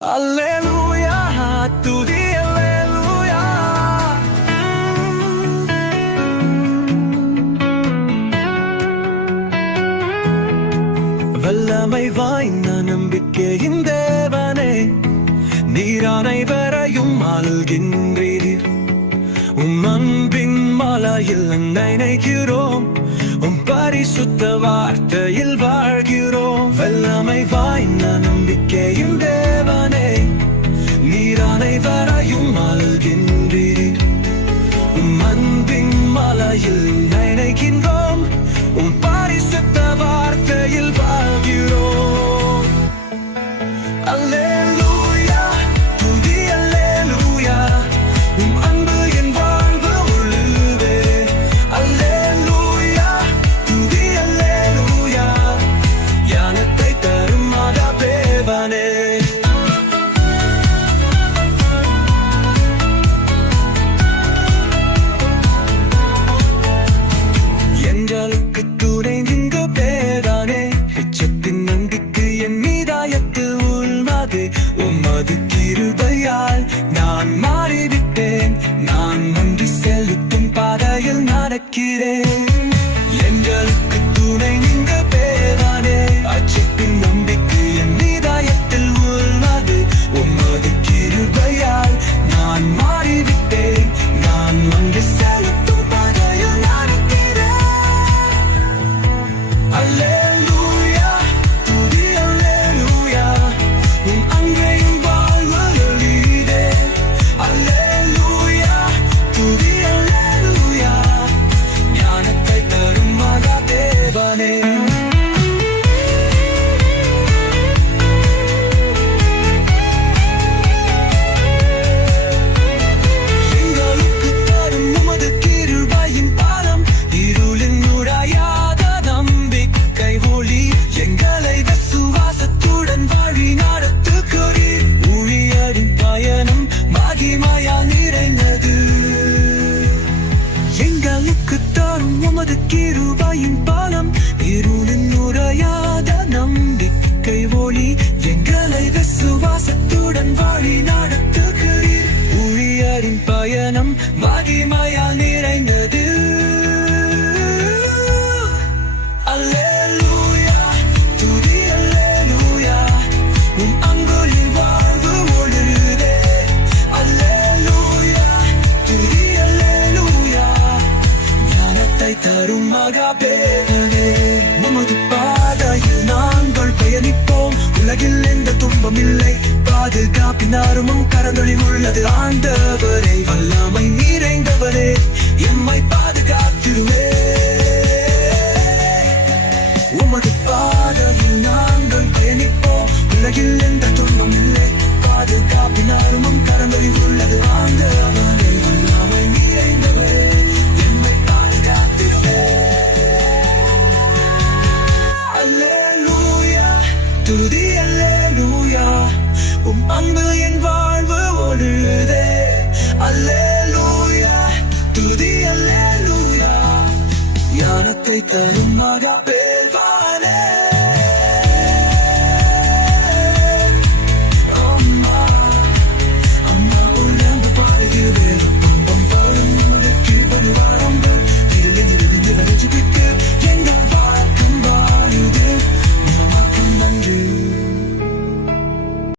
அல்லேலூயா துதி அல்லேலூயா வல்லமை வாய்ந்த நம்பிக்கையின் தேவனே நீர் அனைவரையும் ஆளுகின்றீர் உம் அன்பின் மலையில் நினைக்கிறோம் உம் பரிசுத்த வார்த்தையில் வாழ்கிறோம் வல்லமை வாய்ந்த நம்பிக்கையின் தேவன் making எங்களுக்கு துணை நின்று பேரானே. எச்சத்தின் நம்பிக்கை என் மீதாயத்து உள்மது உமது கிருபையால் நான் மாறிவிட்டேன். நான் நன்றி செலுத்தும் பாதையில் நடக்கிறேன். எங்களுக்கு துணை ஞானத்தை தரும் மகாபேரனே நமது பாதையில் நாங்கள் பயணிப்போம். உலகில் எந்த துன்பம் இல்லை. பாதுகாப்பின் அருமும் கரங்களில் உள்ளது. ஆண்டவரே வல்லமை நிறைந்தவரே. எம்மை பாதுகாத்திடுவே அன்பு என் வாழ்வு ஒழுதே அல்லேலூயா துதி அல்லேலூயா ஞானத்தை தரும் மகா பேர்வானே Did you